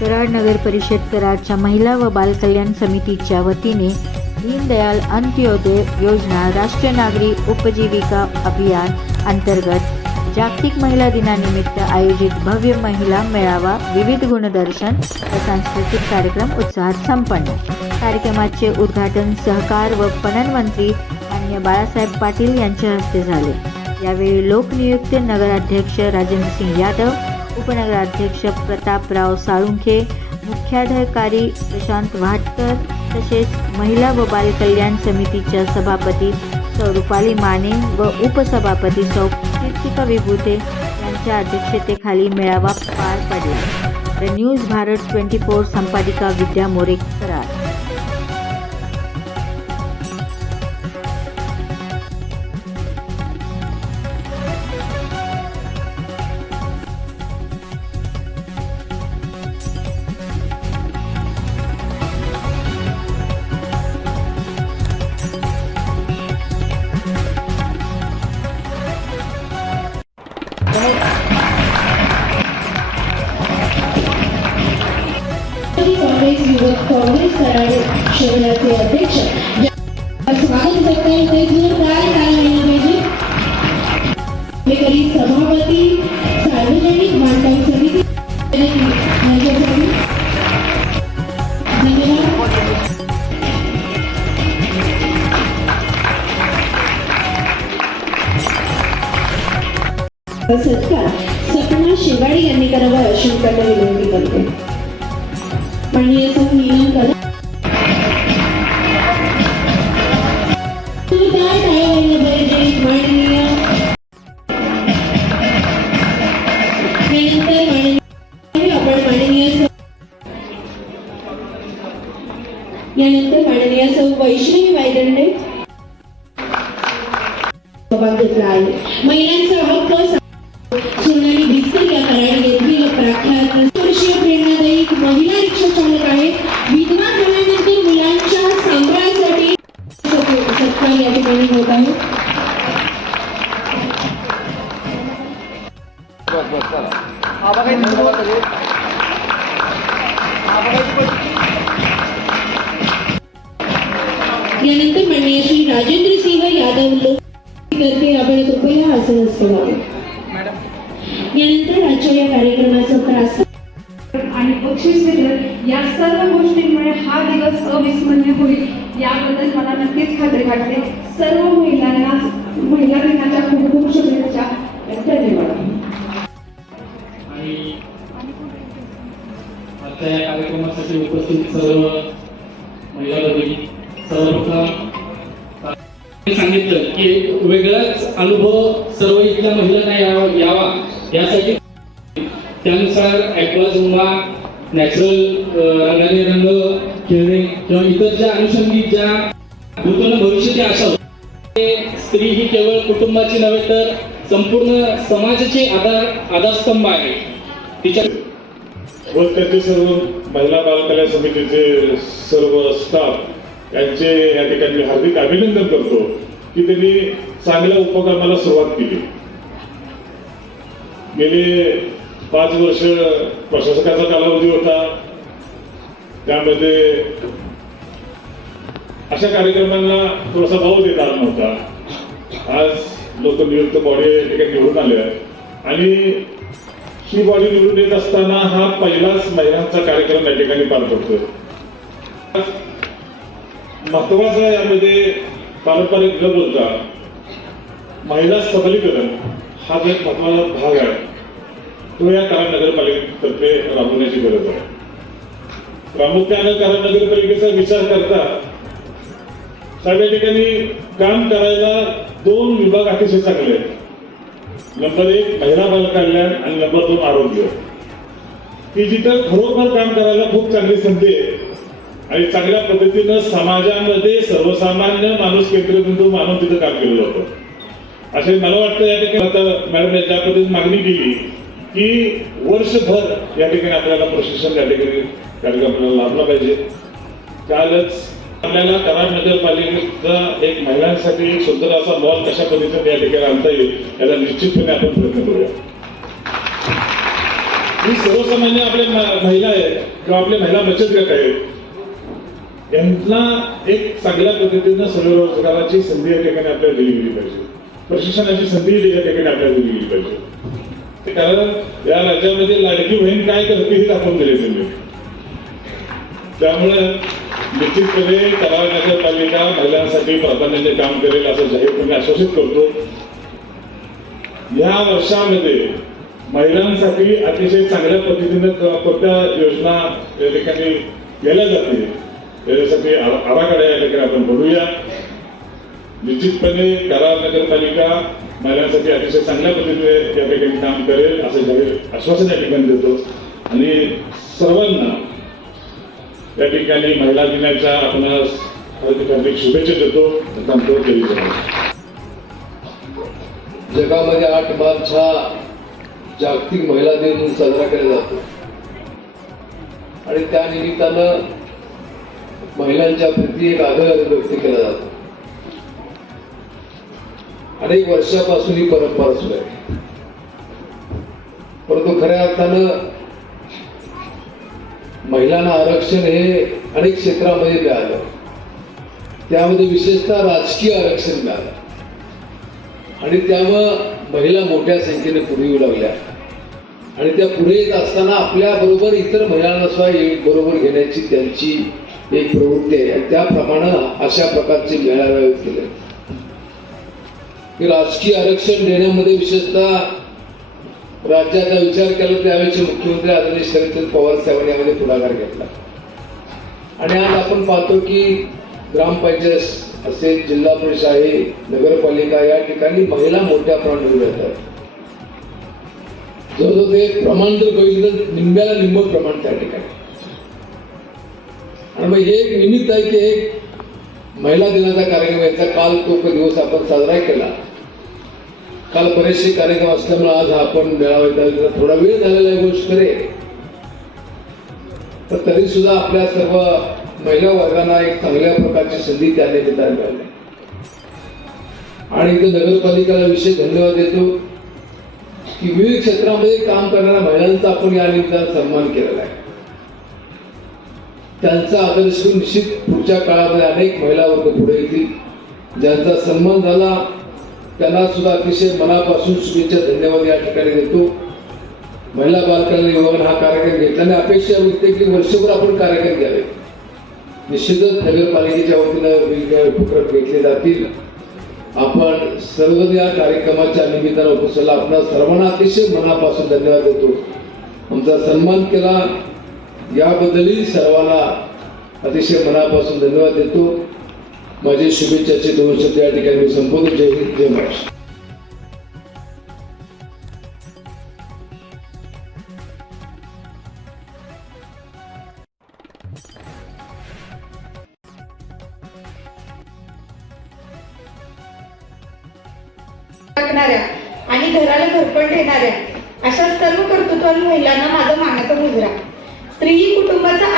कराड नगर परिषद कराडच्या महिला व बाल कल्याण समितीच्या वतीने दीनदयाल अंत्योदय योजना राष्ट्रीय नागरी उपजीविका अभियान अंतर्गत जागतिक महिला दिनानिमित्त आयोजित भव्य महिला मेळावा, विविध गुणदर्शन व सांस्कृतिक कार्यक्रम उत्साहात संपन्न। कार्यक्रमाचे उद्घाटन सहकार व पणन मंत्री माननीय बाळासाहेब पाटील यांच्या हस्ते झाले। यावेळी लोकनियुक्त नगराध्यक्ष राजेंद्र सिंह यादव, उपनगराध्यक्ष प्रतापराव साळुंखे, मुख्याधिकारी प्रशांत वाटकर तसेच महिला व बाल कल्याण समितीच्या सभापती सौ रुपाली माने व उपसभापती सौ कीर्तिका विभूते यांच्या अध्यक्षतेखाली मेळावा पार पडला। द न्यूज भारत 24 संपादिका विद्या मोरे, कराड। काँग्रेस युवक काँग्रेस कराड शहराचे अध्यक्ष स्वागत करते हैं। जोरदार तालियां पाहिजे। लेकरी सभापती सार्वजनिक बांधकाम समिती सत्कार सपना शेवाडी यांनी करावा अशी त्यांना विनंती करते। माननीय सौ नीलम कदम यानंतर माननीय सौ वैष्णवी वायदंडे सहभाग घेतला आहे। महिलांचा हक्क सोनाली भिस्कर या कराड येथील प्रख्यात वर्षीय प्रेरणादायी महिला रिक्षा चालक आहेत। विधवा झाल्यानंतर मुलांच्या सांभाळासाठी सत्कार या ठिकाणी होत आहे। यानंतर माननीय श्री राजेंद्र सिंह यादव लोकतर्फे आपण कृपया आसनस्थ व्हावे। यानंतर आजच्या या कार्यक्रमाचं प्रास्ताविक आणि बक्षीस वितरण या सर्व गोष्टींमुळे हा दिवस अविस्मरणीय होईल याबद्दल मला नक्कीच खात्री वाटते। सर्व महिलांना महिला दिनाच्या खूप खूप शुभेच्छा। धन्यवाद। आणि आजच्या या कार्यक्रमासाठी उपस्थित सर्व महिला भगिनी, सर्वप्रथम सांगितलं की वेगळाच अनुभव सर्व इथल्या महिलांना यावा यासाठी त्यानुसार ॲक्वाझुंबा, नॅचरल रंगाने रंग खेळणे किंवा इतर ज्या अनुषंगिक ज्या नूतन भविष्याची आशा होती, स्त्री ही केवळ कुटुंबाची नव्हे तर संपूर्ण समाजाची आधारस्तंभ आहे। तिच्या व त्याचे सर्व महिला बाल कल्याण समितीचे सर्व स्टाफ यांचे या ठिकाणी हार्दिक अभिनंदन करतो की त्यांनी चांगल्या उपक्रमाला सुरुवात केली। गेले 5 वर्ष प्रशासकाचा कालावधी होता, त्यामध्ये अशा कार्यक्रमांना थोडासा भाव देता आला नव्हता। आज लोकनियुक्त बॉडी या ठिकाणी निवडून आल्या आणि ही बॉडी निवडून येत असताना हा पहिलाच महिलांचा कार्यक्रम या ठिकाणी पार पडतोय। महत्वाचा यामध्ये पारंपरिक न बोलता महिला सबलीकरण हा जो एक महत्वाचा भाग आहे तो या कराड नगरपालिकेतर्फे राबवण्याची गरज आहे। प्रामुख्यानं कराड नगरपालिकेचा विचार करता सगळ्या ठिकाणी काम करायला 2 विभाग अतिशय चांगले आहेत। नंबर 1 महिला बाल कल्याण आणि नंबर 2 आरोग्य, की जिथं खरोखर काम करायला खूप चांगली संधी आहे आणि चांगल्या पद्धतीनं समाजामध्ये सर्वसामान्य माणूस केंद्रबिंदू मानून तिथं काम केलं जातं। असे मला वाटतं या ठिकाणी आता मॅडम ज्या पद्धतीने मागणी केली की वर्षभर या ठिकाणी आपल्याला प्रशिक्षण या ठिकाणी कार्यक्रम आपल्याला लाभला पाहिजे। कालच आपल्याला कराड नगरपालिकेचा एक महिलांसाठी एक सुंदर असा मॉल कशा पद्धतीने या ठिकाणी आणता येईल याला निश्चितपणे आपण प्रयत्न करूया। ही सर्वसामान्य आपल्या महिला आहेत किंवा आपल्या महिला बचत गट आहेत, यांना एक चांगल्या पद्धतीनं स्वरोजगाराची संधी या ठिकाणी आपल्याला दिली गेली पाहिजे, प्रशिक्षणाची संधी या ठिकाणी आपल्याला दिली गेली पाहिजे. कारण या राज्यामध्ये लाडकी बहीण काय करते हे दाखवून दिले तुम्ही. त्यामुळे निश्चितपणे कराड नगरपालिका महिलांसाठी प्राधान्याने काम करेल असं जाहीरपणे आश्वासित करतो. या वर्षामध्ये महिलांसाठी अतिशय चांगल्या पद्धतीने कोणत्या योजना या ठिकाणी केल्या जातील याच्यासाठी आराखडा या ठिकाणी आपण बघूया. निश्चितपणे कराड नगरपालिका महिलांसाठी अतिशय चांगल्या पद्धतीने या ठिकाणी काम करेल असं जाहीर आश्वासन या ठिकाणी देतो. आणि सर्वांना या ठिकाणी महिला दिनाच्या आपणास हार्दिक शुभेच्छा देतो. थांबतो. जय जवान. जगामध्ये 8 मार्च हा जागतिक महिला दिन म्हणून साजरा केला जातो आणि त्या निमित्तानं महिलांच्या प्रती एक आदर व्यक्त केला जातो. अनेक वर्षापासून ही परंपरा सुरू आहे, परंतु खऱ्या अर्थानं महिलांना आरक्षण हे अनेक क्षेत्रामध्ये मिळालं, त्यामध्ये विशेषतः राजकीय आरक्षण मिळालं आणि त्यामुळं महिला मोठ्या संख्येने पुढे येऊ लागल्या आणि त्या पुढे येत असताना आपल्या बरोबर इतर महिलांना सुद्धा बरोबर घेण्याची त्यांची एक प्रवृत्ती आहे आणि त्याप्रमाणे अशा प्रकारचे मेळावे केले. राजकीय आरक्षण देण्यामध्ये विशेषतः राज्याचा विचार केला त्यावेळेचे मुख्यमंत्री आदरणीय शरदचंद्र पवार साहेबांनी यामध्ये पुढाकार घेतला आणि आज आपण पाहतो की ग्रामपंचायत असेल, जिल्हा परिषद आहे, नगरपालिका या ठिकाणी महिला मोठ्या प्रमाणात येतात. जवळजवळ ते प्रमाण जर बघितलं निम्म्याला निम्म प्रमाण त्या ठिकाणी. आणि मग हे एक निमित्त आहे की एक महिला दिनाचा कार्यक्रम याचा काल तो दिवस आपण साजरा केला. काल बरेचसे कार्यक्रम असल्यामुळे आज आपण मेळावा थोडा वेळ झालेला आहे गोष्ट करेल, पण तरी सुद्धा आपल्या सर्व महिला वर्गांना एक चांगल्या प्रकारची संधी त्या निमित्ताने मिळाली आणि इथे नगरपालिकेला विशेष धन्यवाद देतो की विविध क्षेत्रामध्ये काम करणाऱ्या महिलांचा आपण या निमित्ताने सन्मान केलेला आहे. त्यांचा आदर्श निश्चित पुढच्या काळामध्ये अनेक महिला वर्ग पुढे येतील. ज्यांचा सन्मान झाला त्यांना सुद्धा अतिशय मनापासून शुभेच्छा धन्यवाद या ठिकाणी देतो. महिला बाल कल्याण विभागाने हा कार्यक्रम घेतल्याने अपेक्षा होते की वर्षभर आपण कार्यक्रम घ्यावे. निश्चितच नगरपालिकेच्या वतीनं वेगवेगळे उपक्रम घेतले जातील. आपण सर्व या कार्यक्रमाच्या निमित्तानं उपस्थित आपल्या सर्वांना अतिशय मनापासून धन्यवाद देतो. आमचा सन्मान केला याबद्दलही सर्वांना अतिशय मनापासून धन्यवाद देतो. माझे शुभेच्छाचे 2 शब्द या ठिकाणी मी संबोधित. जय हिंद, जय महाराष्ट्र. आणि घराला घरपण देणाऱ्या अशा सर्व कर्तृत्वान महिलांना माझा मानाचा मुजरा. स्त्री ही कुटुंबाचा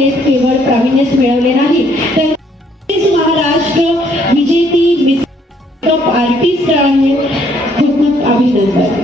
कलेत केवळ प्रावीण्यच मिळवले नाही तर महाराष्ट्र विजेती मेकअप आर्टिस्ट आहे. खूप खूप अभिनंदन.